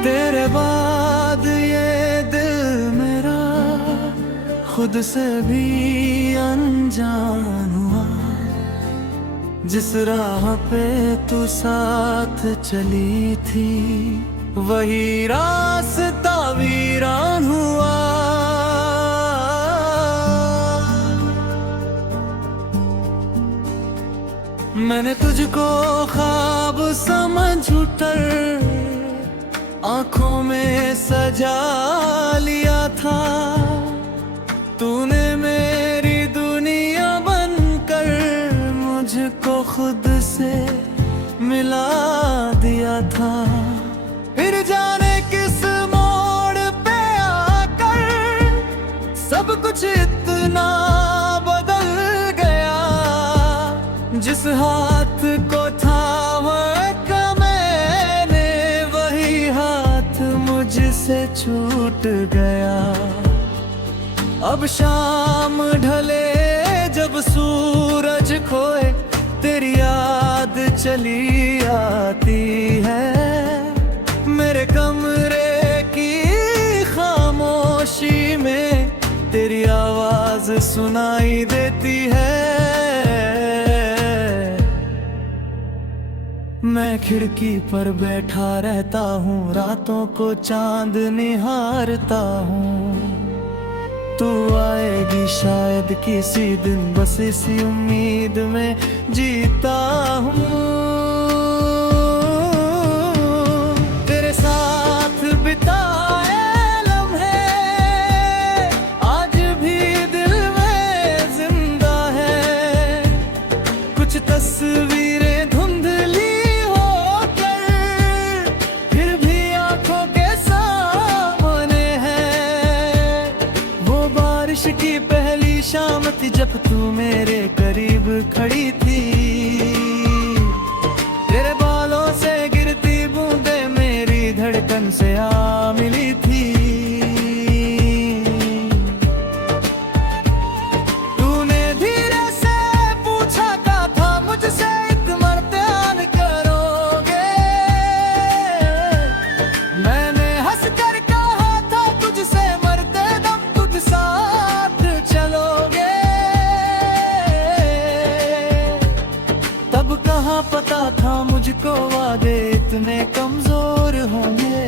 तेरे बाद ये दिल मेरा खुद से भी अनजान हुआ। जिस राह पे तू साथ चली थी वही रास्ता वीरान हुआ। मैंने तुझको ख्वाब समझ कर आंखों में सजा लिया था। तूने मेरी दुनिया बनकर मुझको खुद से मिला दिया था। फिर जाने किस मोड़ पे आकर सब कुछ इतना बदल गया। जिस हाथ को थामा मुझसे छूट गया। अब शाम ढले जब सूरज खोए तेरी याद चली आती है। मेरे कमरे की खामोशी में तेरी आवाज सुनाई देती है। मैं खिड़की पर बैठा रहता हूँ, रातों को चांद निहारता हूँ। तू आएगी शायद किसी दिन, बस इसी उम्मीद में जीता हूँ। तेरे साथ बिताए लम्हे आज भी दिल में जिंदा है। कुछ तस्वीरें की पहली शाम थी जब तू मेरे करीब खड़ी थी। तेरे बालों से गिरती बूंदें मेरी धड़कन से आ मिली थी। तूने धीरे से पूछा था मुझसे इत्मीनान करोगे। मैंने हंस कर कहा था तुझसे मरते दम तुझ साथ चलोगे। तब कहाँ पता था मुझको वादे इतने कमजोर होंगे।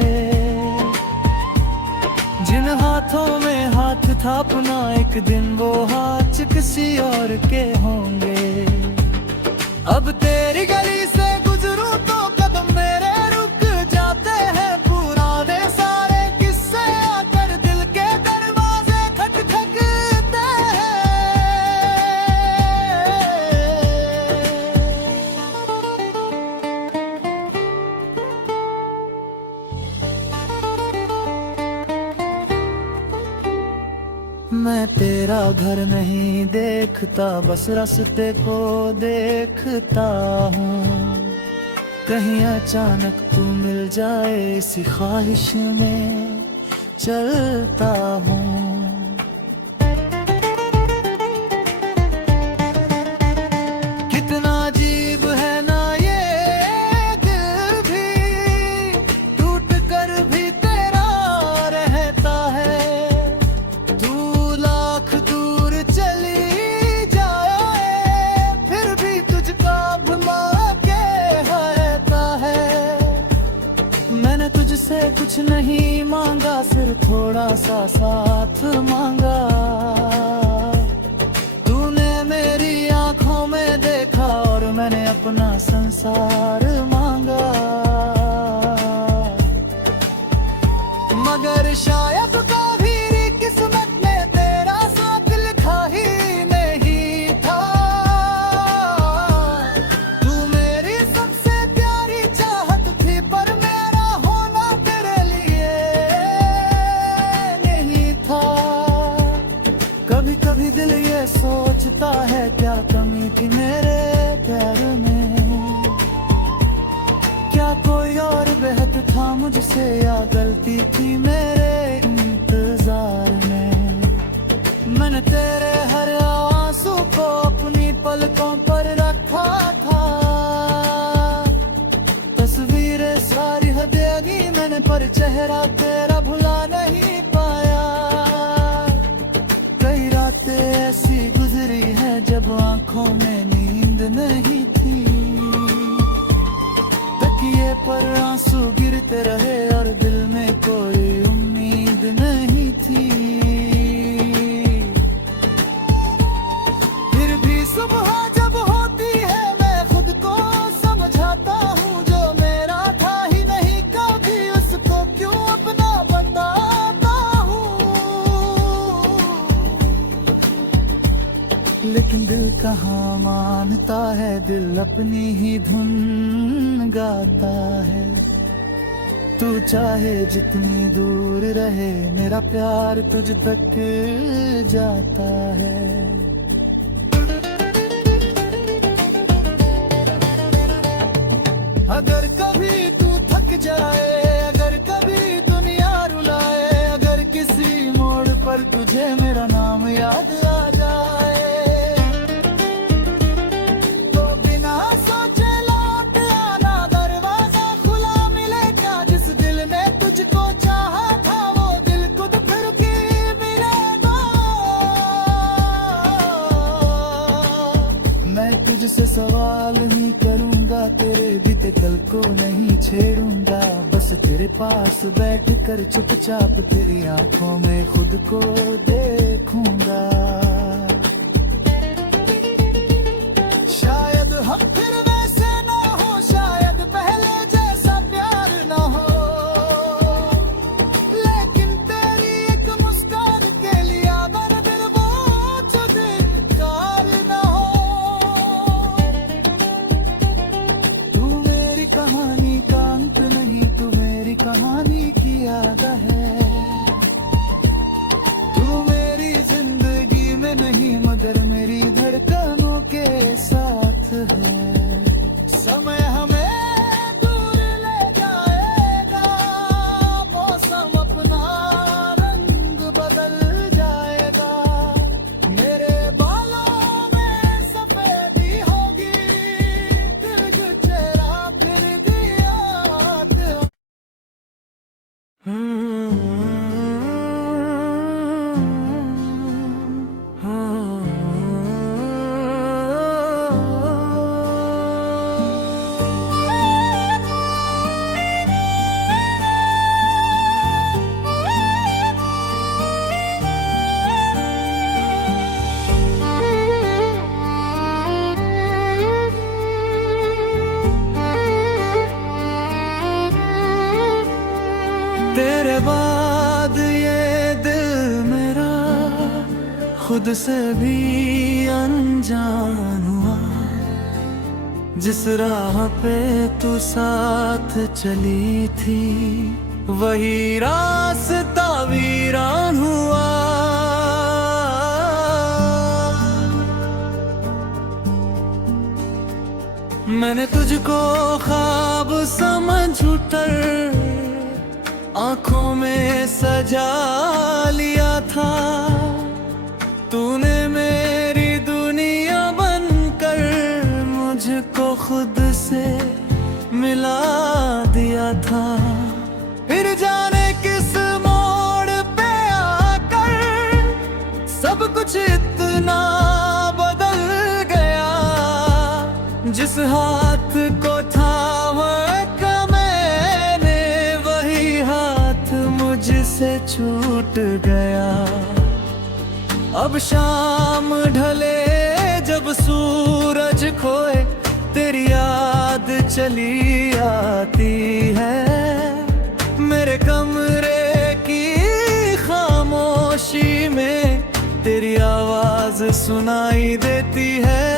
जिन हाथों में हाथ था अपना एक दिन वो हाथ किसी और के होंगे। अब तेरी गली से गुजरूं तो कदम मेरे रुक जाते हैं। पुराने सारे किस्से आकर दिल के दरवाजे खटखटते हैं। मैं तेरा घर नहीं देखता, बस रास्ते को देखता हूँ। कहीं अचानक तू मिल जाए इसी ख्वाहिश में चलता हूँ। कितना अजीब है ना ये दिल भी, टूट कर भी तेरा रहता है। तुझसे कुछ नहीं मांगा, सिर्फ थोड़ा सा साथ मांगा। तूने मेरी आंखों में देखा और मैंने अपना संसार मांगा। मगर शायद कभी किस्मत में तेरा साथ लिखा ही नहीं था। तू मेरी सबसे प्यारी चाहत थी पर मेरा होना तेरे लिए कोई और बेहद था मुझसे, या गलती थी मेरे इंतजार में। मैंने तेरे हर आंसू को अपनी पलकों पर रखा था। तस्वीरें सारी हदेगी मैंने, पर चेहरा तेरा भुला नहीं पाया। कई रातें ऐसी गुजरी है जब आंखों में नींद नहीं थी। तकिए पर आंसू गिरते रहे और दिल में कोई उम्मीद नहीं थी। फिर भी सुबह जब होती है मैं खुद को समझाता हूँ, जो मेरा था ही नहीं कभी उसको क्यों अपना बताता हूँ। लेकिन दिल कहाँ मानता है, दिल अपनी ही धुन गाता है। तू चाहे जितनी दूर रहे, मेरा प्यार तुझ तक जाता है। अगर कभी तू थक जाए, अगर कभी दुनिया रुलाए, अगर किसी मोड़ पर तुझे मेरा नाम याद आ जाए, तो बिना सोचे लौट आना, दरवाजा खुला मिलेगा। जिस दिल ने तुझको चाहा था वो दिल खुद फिर भी मिलेगा। मैं तुझसे सवाल नहीं करूंगा, तेरे बीते कल को नहीं छेड़ूंगा। बस तेरे पास बैठ कर चुपचाप तेरी आंखों में खुद को देखूंगा। शायद हम फिर वैसे ना हो, शायद पहले जैसा प्यार ना हो, लेकिन तेरी एक मुस्कान के लिए अगर दिल वो जुद इनकार ना हो। तू मेरी कहानी का अंत नहीं, तू मेरी कहानी की याद है। तू मेरी जिंदगी में नहीं मगर मेरी धड़कनों के साथ है। समय हमें दूर ले जाएगा, मौसम अपना रंग बदल जाएगा। मेरे बालों में सफेदी होगी, तुझ चेहरा फिर भी याद हो। तेरे बाद ये दिल मेरा खुद से भी अनजान हुआ। जिस राह पे तू साथ चली थी, वही रास्ता वीरान हुआ। मैंने तुझको ख्वाब समझ कर आंखों में सजा लिया था। तूने मेरी दुनिया बनकर मुझको खुद से मिला दिया था। फिर जाने किस मोड़ पे आकर सब कुछ इतना बदल गया। जिस हाथ को थामा मैंने, वही हाथ मुझसे छूट गया। अब शाम ढले जब सूरज खोए, तेरी याद चली आती है। मेरे कमरे की खामोशी में तेरी आवाज सुनाई देती है।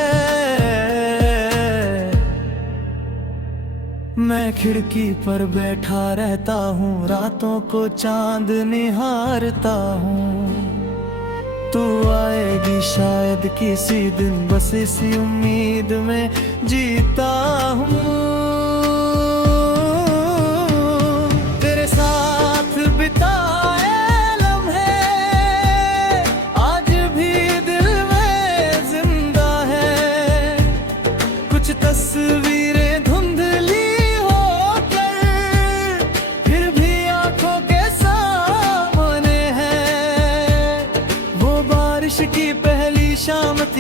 मैं खिड़की पर बैठा रहता हूँ, रातों को चांद निहारता हूँ। तू आएगी शायद किसी दिन, बस इसी उम्मीद में जीता हूँ।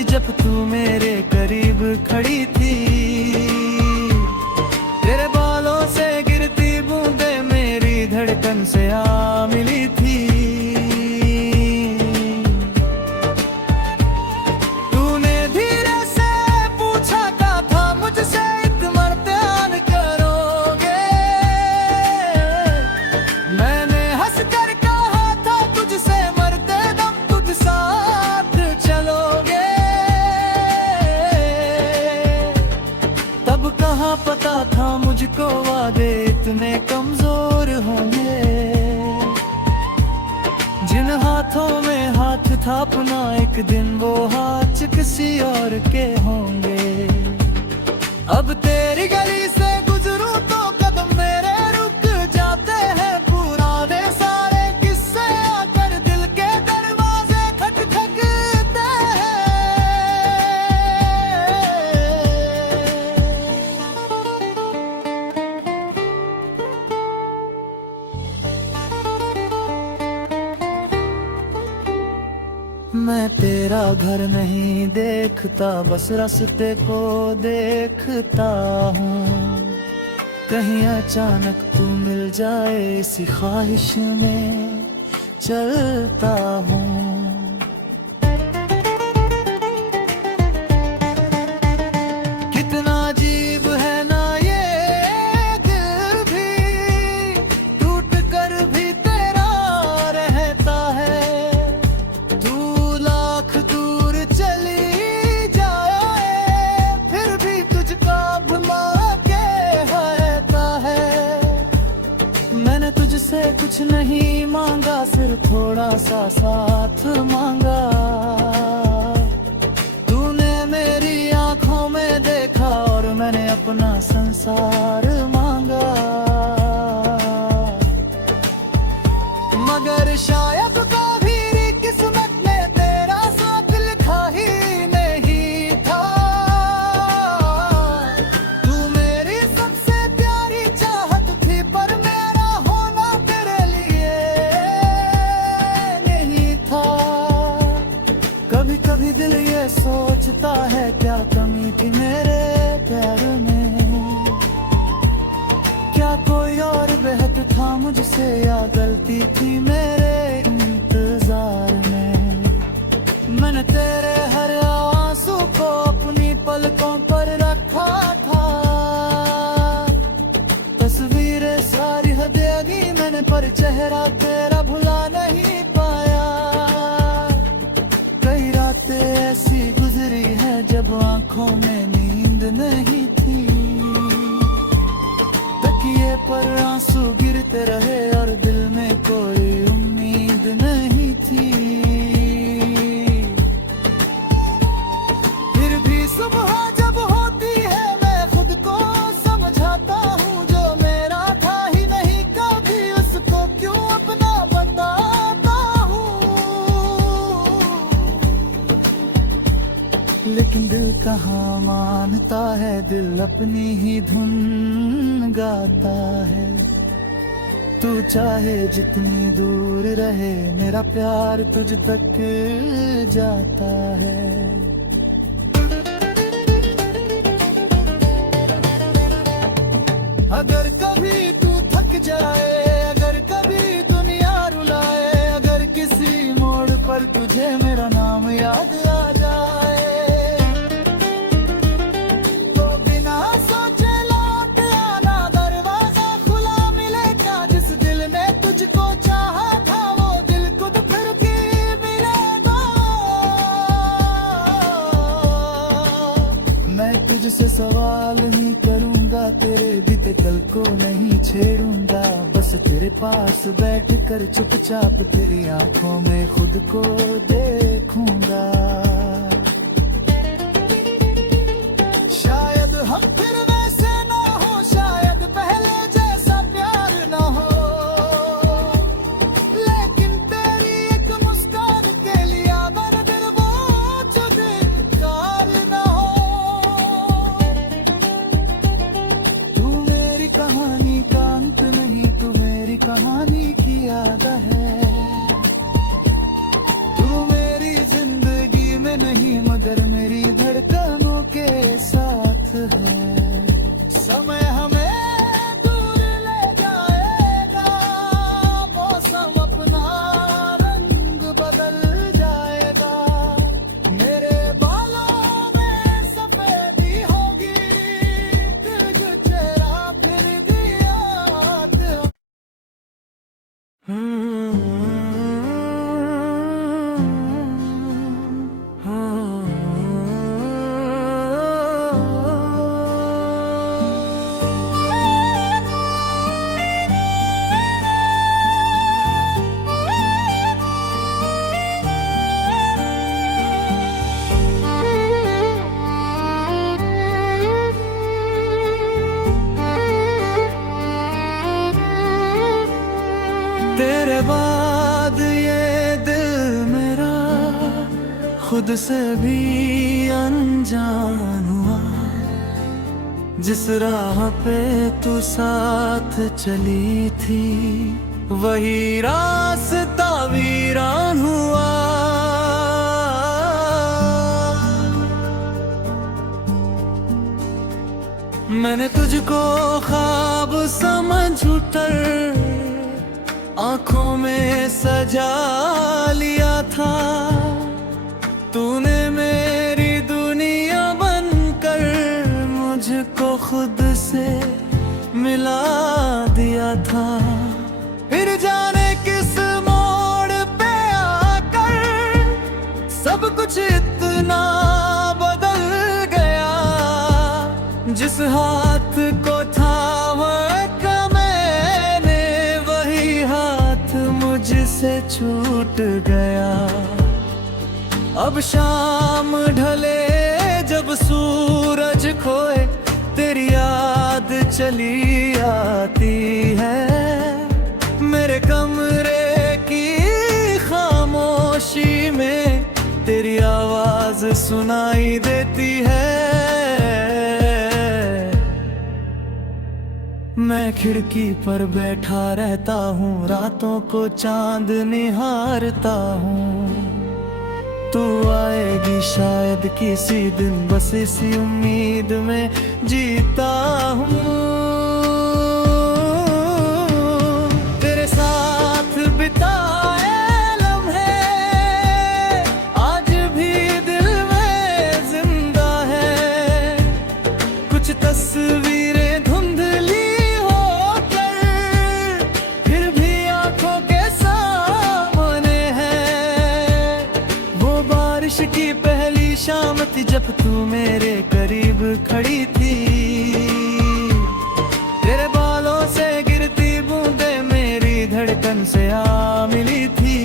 जब तू मेरे करीब खड़ी थी, तेरे बालों से गिरती बूंदे मेरी धड़कन से आ मिली थी। तूने धीरे से पूछा क्या था मुझसे, इत्मीनान करोगे? मैंने हंस कर कहा था तुझसे मरते दम तुझ साथ चलोगे। तब कहाँ पता था मुझको वादे इतने कमजोर होंगे। जिन हाथों में हाथ था अपना, एक दिन वो हाथ किसी और के होंगे। अब तेरी गली से गुजरूं तो कदम मेरे रुक जाते हैं, पुराने सारे किस्से आकर दिल के दरवाजे खटखटाते हैं। मैं तेरा घर नहीं देखता, बस रास्ते को देखता हूँ। कहीं अचानक तू मिल जाए, इसी ख्वाहिश में चलता हूँ। कितना अजीब है ना ये दिल भी, टूट कर भी तेरा रहता है। तू लाख दूर चली जाए, फिर भी तुझको भुला के रहता है। मैंने तुझसे कुछ नहीं मांगा, सिर्फ थोड़ा सा साथ मांगा। तूने मेरी आंखों में देखा और मैंने अपना संसार मांगा। मगर शायद कभी किस्मत में तेरा साथ लिखा ही नहीं था। तू मेरी सबसे प्यारी चाहत थी, पर मेरा होना तेरे लिए नहीं था। कभी कभी दिल ये सोचता है, क्या कमी थी मेरे प्यार में? क्या कोई और बेहद था मुझसे, या गलती थी मेरे इंतजार में? मैंने तेरे हर आंसू को अपनी पलकों पर रखा था। तस्वीरें सारी हदेगी मैंने, पर चेहरा तेरा भुला नहीं पाया। कई रातें ऐसी गुजरी है जब आंखों में नींद नहीं थी। तकिए पर आंसू गिरते रहे और दिल में कोई उम्मीद नहीं थी। फिर भी सुबह जब होती है, मैं खुद को समझाता हूँ, जो मेरा था ही नहीं कभी उसको क्यों अपना बताता हूँ। लेकिन दिल कहाँ मानता है, दिल अपनी ही धुन गाता है। तू चाहे जितनी दूर रहे, मेरा प्यार तुझ तक जाता है। अगर कभी तू थक जाए, अगर कभी दुनिया रुलाए, अगर किसी मोड़ पर तुझे मेरा नाम याद आ जाए, तो बिना सोचे लौट आना, दरवाजा खुला मिलेगा। जिस दिल ने तुझको चाहा था, वो दिल खुद फिर भी मिलेगा। मैं तुझसे सवाल नहीं करूंगा, तेरे बीते कल को नहीं छेड़ूंगा। बस तेरे पास बैठ कर चुपचाप तेरी आंखों में खुद को देखूंगा। शायद हम फिर वैसे ना हो, शायद पहले जैसा प्यार ना हो, लेकिन तेरी एक मुस्कान के लिए अगर दिल वो जुद इनकार ना हो। तू मेरी कहानी का अंत नहीं, तू मेरी कहानी की याद है। तू मेरी जिंदगी में तेरे बाद ये दिल मेरा खुद से भी अनजान हुआ। जिस राह पे तू साथ चली थी वही रास्ता वीरान हुआ। मैंने तुझको ख्वाब समझ कर आंखों में सजा लिया था। तूने मेरी दुनिया बनकर मुझको खुद से मिला दिया था। फिर जाने किस मोड़ पे आकर सब कुछ इतना बदल गया। जिस हाथ को थामा मैंने वही हाथ मुझसे छूट गया। अब शाम ढले जब सूरज खोए तेरी याद चली आती है। मेरे कमरे की खामोशी में तेरी आवाज सुनाई देती है। मैं खिड़की पर बैठा रहता हूँ, रातों को चांद निहारता हूँ। तू आएगी शायद किसी दिन, बस इसी उम्मीद में जीता हूँ। तेरे साथ बिताए लम्हे आज भी दिल में जिंदा है। कुछ तस्वीरें धुंधली होकर फिर भी आंखों के सामने है। वो बारिश की पहली शाम थी जब तू मेरे करीब खड़ी थी। तेरे बालों से गिरती बूंदें मेरी धड़कन से आ मिली थी।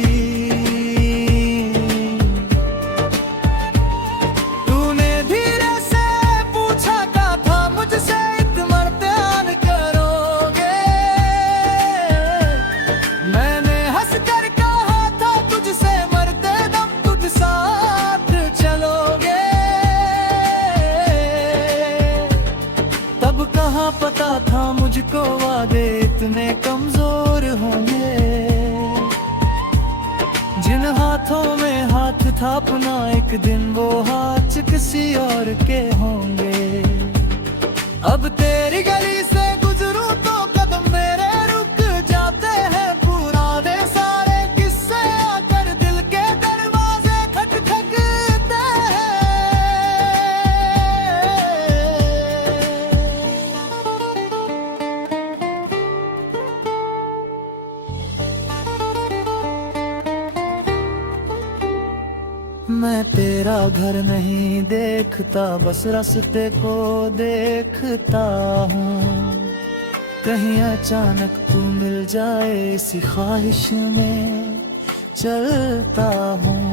तूने धीरे से पूछा क्या था मुझसे, इत्मीनान करोगे? मैंने हंस कर कहा था तुझसे मरते दम तुझ साथ चलोगे। तब कहाँ पता था मुझको वादे इतने कमजोर होंगे। जिन हाथों में हाथ था अपना एक दिन वो हाथ किसी और के होंगे। अब तेरी गली से गुजरूं तो कदम मेरे रुक जाते हैं। पुराने सारे किस्से आकर दिल के दरवाजे खटखटाते हैं। मैं तेरा घर नहीं देखता, बस रास्ते को देखता हूँ। कहीं अचानक तू मिल जाए इसी ख्वाहिश में चलता हूँ।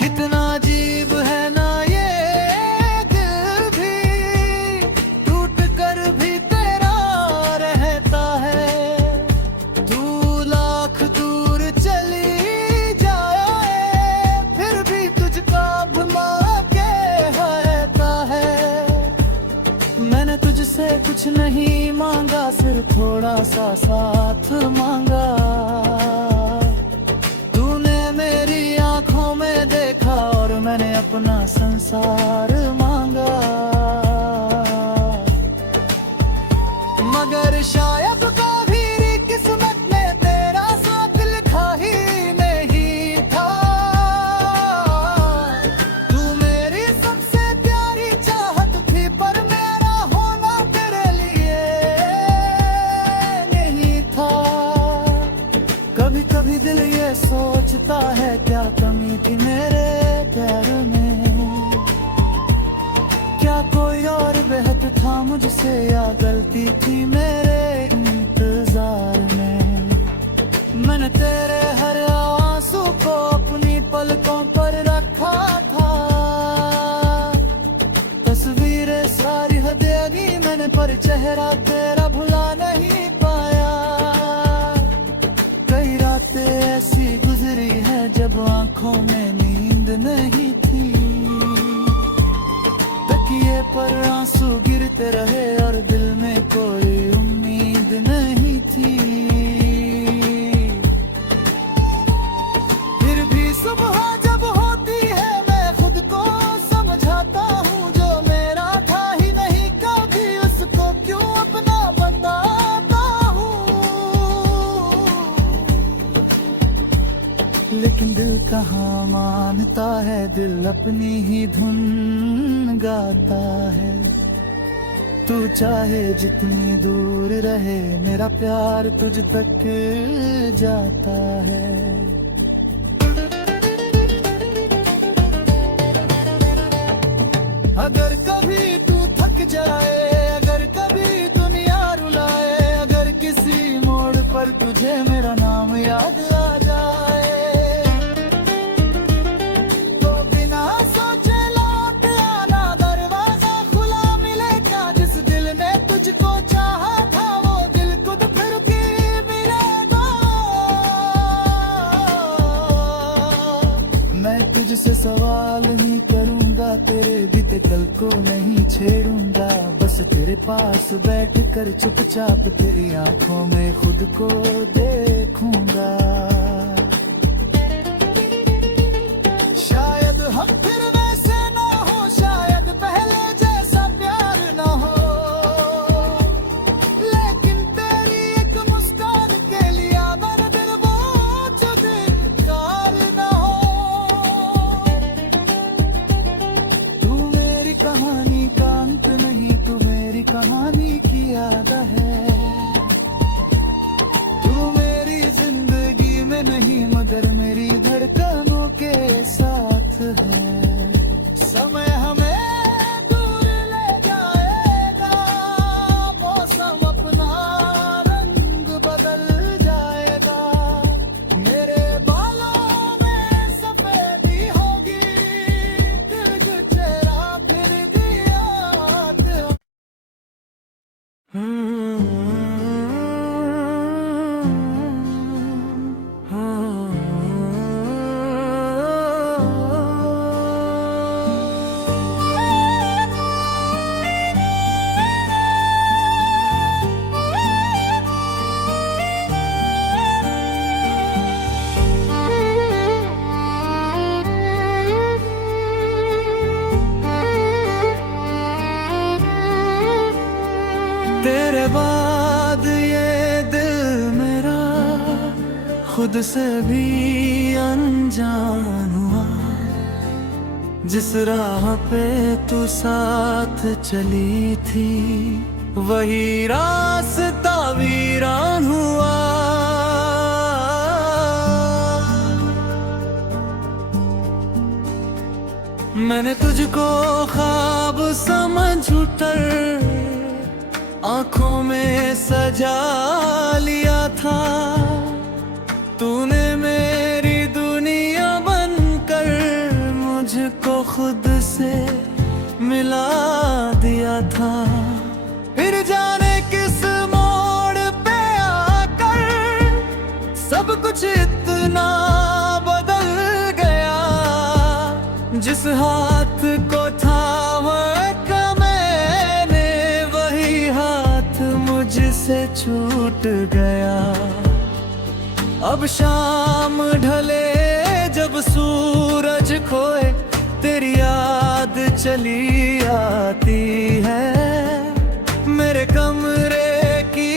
कितना अजीब है ना ये दिल भी, टूट कर भी तेरा रहता है। तू लाख दूर चली जाए फिर भी तुझको भुला के रहता है। मैंने तुझसे कुछ नहीं मांगा, सिर्फ थोड़ा सा साथ मांगा। तूने मेरी आंखों में देखा और मैंने अपना संसार मांगा। मगर शायद कभी किस्मत में तेरा साथ लिखा ही नहीं था। तू मेरी सबसे प्यारी चाहत थी पर मेरा होना तेरे लिए नहीं था। कभी कभी दिल ये सोचता है क्या कमी थी मेरे प्यार में। क्या कोई और बेहद था मुझसे या गलती थी मेरे इंतजार में। मैंने तेरे हर आंसू को अपनी पलकों पर रखा था। तस्वीरें सारी हदें अगी मैंने, पर चेहरा तेरा भुला नहीं पाया। कई रातें ऐसी गुजरी है जब आंखों में नींद नहीं थी, तकिए पर आंसू गिरते रहे और दिल में कोई उम्मीद नहीं थी। फिर भी सुबह जब होती है मैं खुद को समझाता हूँ, जो मेरा था ही नहीं कभी उसको क्यों अपना बताता हूँ। लेकिन दिल कहाँ मानता है, दिल अपनी ही धुन गाता है। तू चाहे जितनी दूर रहे, मेरा प्यार तुझ तक जाता है। अगर कभी तू थक जाए, अगर कभी दुनिया रुलाए, अगर किसी मोड़ पर तुझे मेरा नाम याद आ जाए, तो बिना सोचे लौट आना, दरवाजा खुला मिलेगा। जिस दिल ने तुझको चाहा था वो दिल खुद फिर भी मिलेगा। मैं तुझसे सवाल नहीं करूंगा, तेरे बीते कल को नहीं छेड़ूंगा। बस तेरे पास बैठ कर चुपचाप तेरी आंखों में खुद को देखूंगा। शायद हम फिर वैसे ना हो, शायद पहले जैसा प्यार ना हो, लेकिन तेरी एक मुस्कान के लिए अगर दिल वो जुद इनकार ना हो। तू मेरी कहानी का अंत नहीं, तू मेरी कहानी की याद है। तू मेरी जिंदगी में नहीं मगर मेरी धड़कनों के साथ है। समय हमें दूर ले जाएगा, मौसम अपना रंग बदल जाएगा। मेरे बालों में सफेदी होगी, तुझ चेहरा फिर भी याद। तेरे बाद ये दिल मेरा खुद से भी अनजान हुआ। जिस राह पे तू साथ चली थी, वही रास्ता वीरान हुआ। मैंने तुझको ख्वाब समझ कर आंखों में सजा लिया था। तूने मेरी दुनिया बनकर मुझको खुद से मिला दिया था। फिर जाने किस मोड़ पे आकर सब कुछ इतना बदल गया। जिस हाथ को थामा मैंने, वही हाथ मुझसे छूट गया। अब शाम ढले जब सूरज खोए, तेरी याद चली आती है। मेरे कमरे की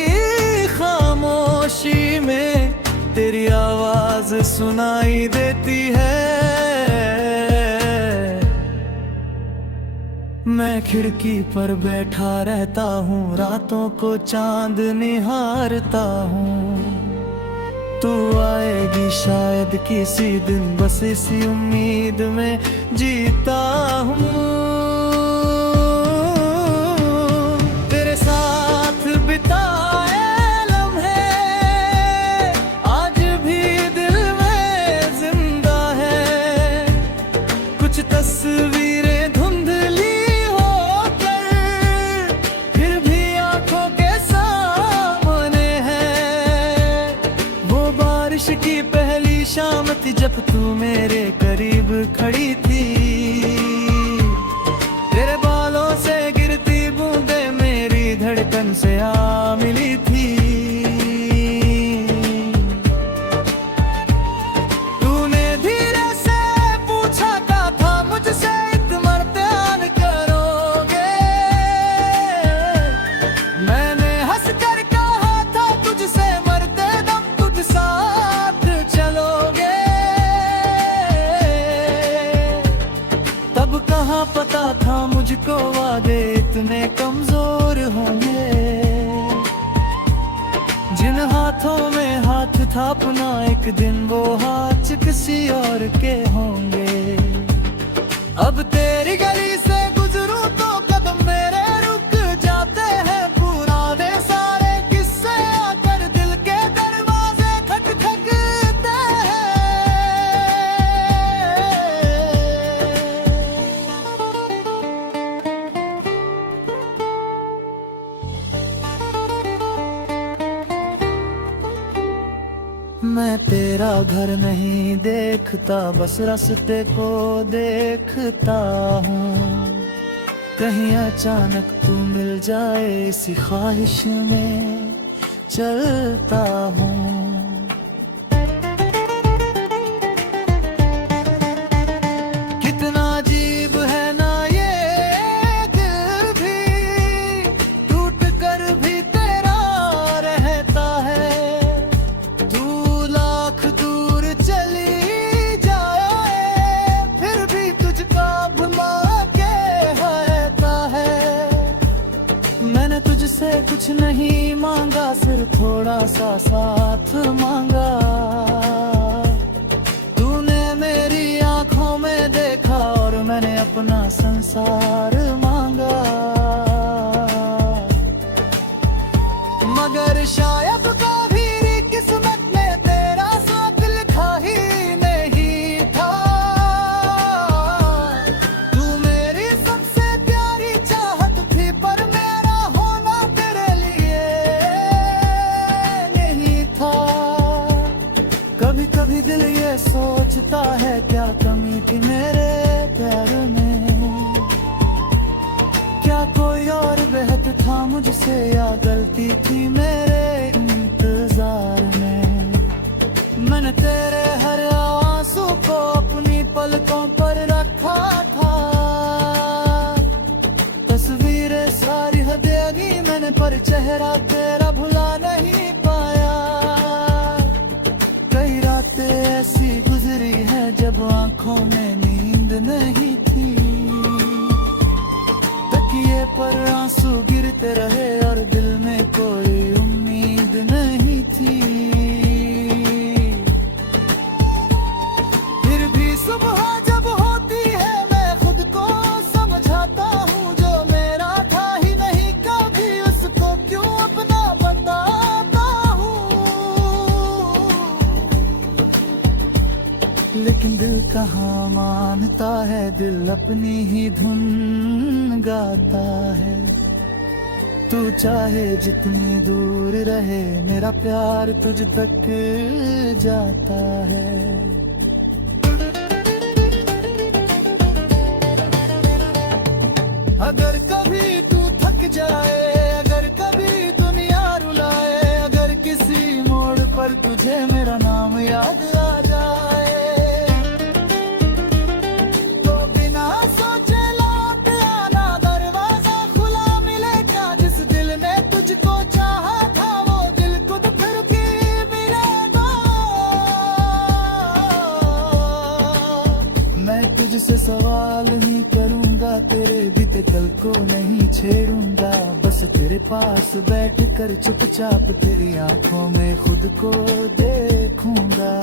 खामोशी में तेरी आवाज सुनाई देती है। मैं खिड़की पर बैठा रहता हूँ, रातों को चांद निहारता हूँ। तू आएगी शायद किसी दिन, बस इसी उम्मीद में जीता हूँ। तेरे साथ बिताए लम्हे आज भी दिल में जिंदा है। कुछ तस्वीरें धुंधली होकर जब तू मेरे करीब खड़ी थी, तेरे बालों से गिरती बूंदे मेरी धड़कन से आ मिली थी। तूने धीरे से पूछा क्या था मुझसे, इत्मीनान करोगे? मैंने हंस कर कहा था तुझसे मरते दम तुझ साथ चलोगे। तब कहाँ पता था मुझको वादे इतने कमजोर होंगे। जिन हाथों में हाथ था अपना, एक दिन वो हाथ किसी और के होंगे। अब तेरी गली से गुजरूं तो कदम मेरे रुक जाते हैं, पुराने सारे किस्से आकर दिल के दरवाजे खटखटाते हैं। मैं तेरा घर नहीं देखता, बस रास्ते को देखता हूँ। कहीं अचानक तू मिल जाए, इसी ख्वाहिश में चलता हूँ। कितना अजीब है ना ये दिल भी, टूट कर भी तेरा रहता है। तू लाख दूर चली जाए, फिर भी तुझका भुला के रहता है। मैंने तुझसे कुछ नहीं मांगा, सिर्फ थोड़ा सा साथ मांगा। तूने मेरी आंखों में देखा और मैंने अपना संसार मांगा। मगर शायद कभी किस्मत में तेरा साथ लिखा ही नहीं था। तू मेरी सबसे प्यारी चाहत थी, पर मेरा होना तेरे लिए नहीं था। कभी कभी दिल ये सोचता है, क्या कमी थी मेरे प्यार में? क्या कोई और बेहद था मुझसे, या गलती थी मेरे इंतजार में? मैंने तेरे हर आंसू को अपनी पलकों पर रखा था। तस्वीरें सारी हदेगी मैंने, पर चेहरा तेरा भुला नहीं पाया। कई रातें ऐसी गुजरी है जब आंखों में नींद नहीं थी। तकिए पर आंसू गिरते रहे और दिल में कोई उम्मीद नहीं थी। फिर भी सुबह जब होती है, मैं खुद को समझाता हूँ, जो मेरा था ही नहीं कभी उसको क्यों अपना बताता हूँ। लेकिन दिल कहाँ मानता है, दिल अपनी ही धुन गाता है। तू चाहे जितनी दूर रहे, मेरा प्यार तुझ तक जाता है। अगर कभी तू थक जाए, अगर कभी दुनिया रुलाए, अगर किसी मोड़ पर तुझे मेरा नाम याद आ जाए, तो बिना सोचे लौट आना, दरवाजा खुला मिलेगा। जिस दिल ने तुझको चाहा था, वो दिल खुद फिर भी मिलेगा। मैं तुझसे सवाल नहीं करूंगा, तेरे बीते कल को नहीं छेड़ूंगा। बस तेरे पास बैठ कर चुपचाप तेरी आंखों में खुद को देखूंगा।